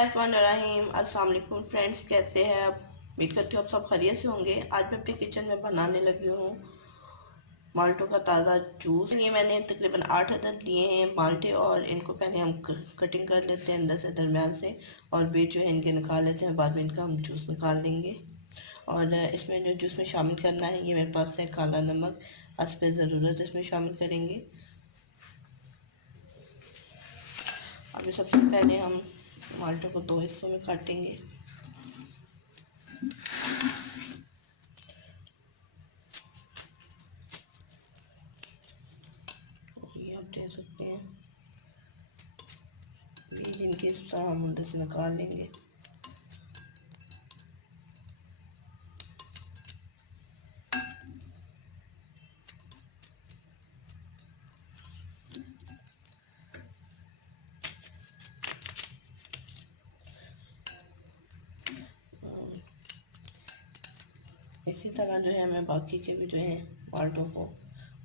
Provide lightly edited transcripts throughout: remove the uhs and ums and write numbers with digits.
बिस्मिल्लाहिर्रहमानिर्रहीम। अस्सलाम वालेकुम फ्रेंड्स, कैसे हैं आप? उम्मीद करती हूँ आप सब खैरियत से होंगे। आज मैं अपने किचन में बनाने लगी हूँ माल्टों का ताज़ा जूस। ये मैंने तकरीबन 8 अदद लिए हैं माल्टे, और इनको पहले हम कटिंग कर लेते हैं अंदर से दरमियान से, और बीज जो है इनके निकाल लेते हैं। बाद में इनका हम जूस निकाल लेंगे। और इसमें जो जूस में शामिल करना है, ये मेरे पास है काला नमक, हस्बे ज़रूरत इसमें शामिल करेंगे। अभी सबसे पहले हम माल्टों को 2 हिस्सों में काटेंगे। ये आप देख सकते हैं, बीज इनके इस तरह हम अंदर से निकाल लेंगे। इसी तरह जो है मैं बाकी के भी जो है माल्टों को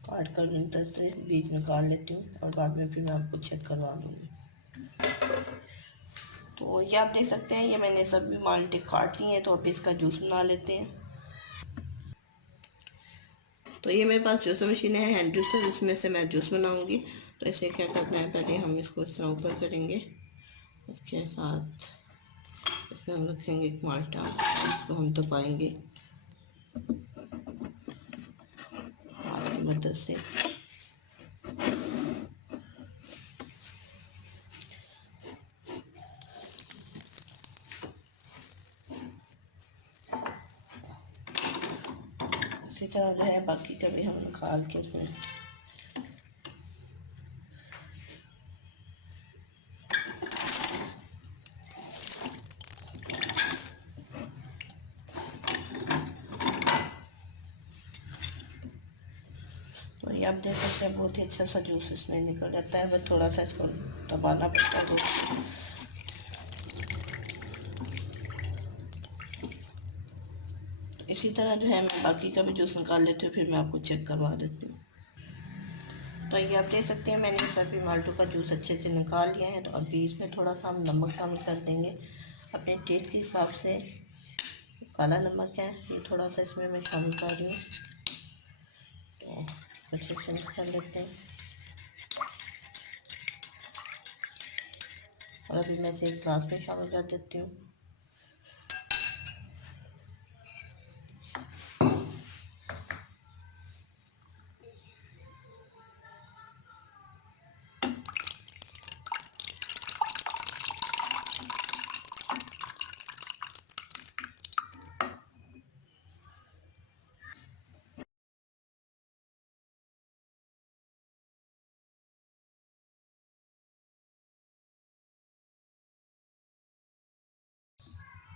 काट कर अंदर से बीज निकाल लेती हूँ, और बाद में फिर मैं आपको चेक करवा दूँगी। तो ये आप देख सकते हैं, ये मैंने सभी माल्टे काट लिए हैं। तो अब इसका जूस बना लेते हैं। तो ये मेरे पास जूसर मशीन है, हैंड जूसर, जिसमें से मैं जूस बनाऊँगी। तो इसे क्या करना है, पहले हम इसको इस तरह ऊपर करेंगे, उसके साथ इसमें हम रखेंगे एक माल्टा, इसको हम दबाएंगे हाथ की मदद से। इसी तरह जो है बाकी का भी हम निकाल के इसमें तो ये आप देख सकते हैं, बहुत ही अच्छा सा जूस इसमें निकल जाता है। बस थोड़ा सा इसको दबाना पड़ता है। इसी तरह जो है मैं बाकी का भी जूस निकाल लेती हूँ, फिर मैं आपको चेक करवा देती हूँ। तो ये आप देख सकते हैं, मैंने सभी माल्टों का जूस अच्छे से निकाल लिया है। तो अभी इसमें थोड़ा सा हम नमक शामिल कर देंगे अपने टेस्ट के हिसाब से। काला नमक है, ये थोड़ा सा इसमें मैं शामिल कर रही हूँ। तो अच्छे से मिक्स कर लेते हैं। और अभी मैं इसे एक ग्लास में शामिल कर देती हूँ।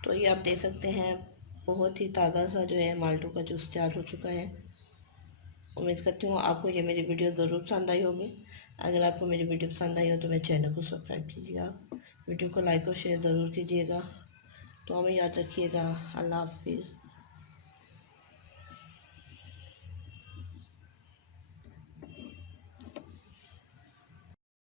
तो ये आप देख सकते हैं, बहुत ही ताज़ा सा जो है माल्टों का जूस तैयार हो चुका है। उम्मीद करती हूँ आपको ये मेरी वीडियो ज़रूर पसंद आई होगी। अगर आपको मेरी वीडियो पसंद आई हो तो मेरे चैनल को सब्सक्राइब कीजिएगा, वीडियो को लाइक और शेयर ज़रूर कीजिएगा। तो हमें याद रखिएगा। अल्लाह हाफिज़।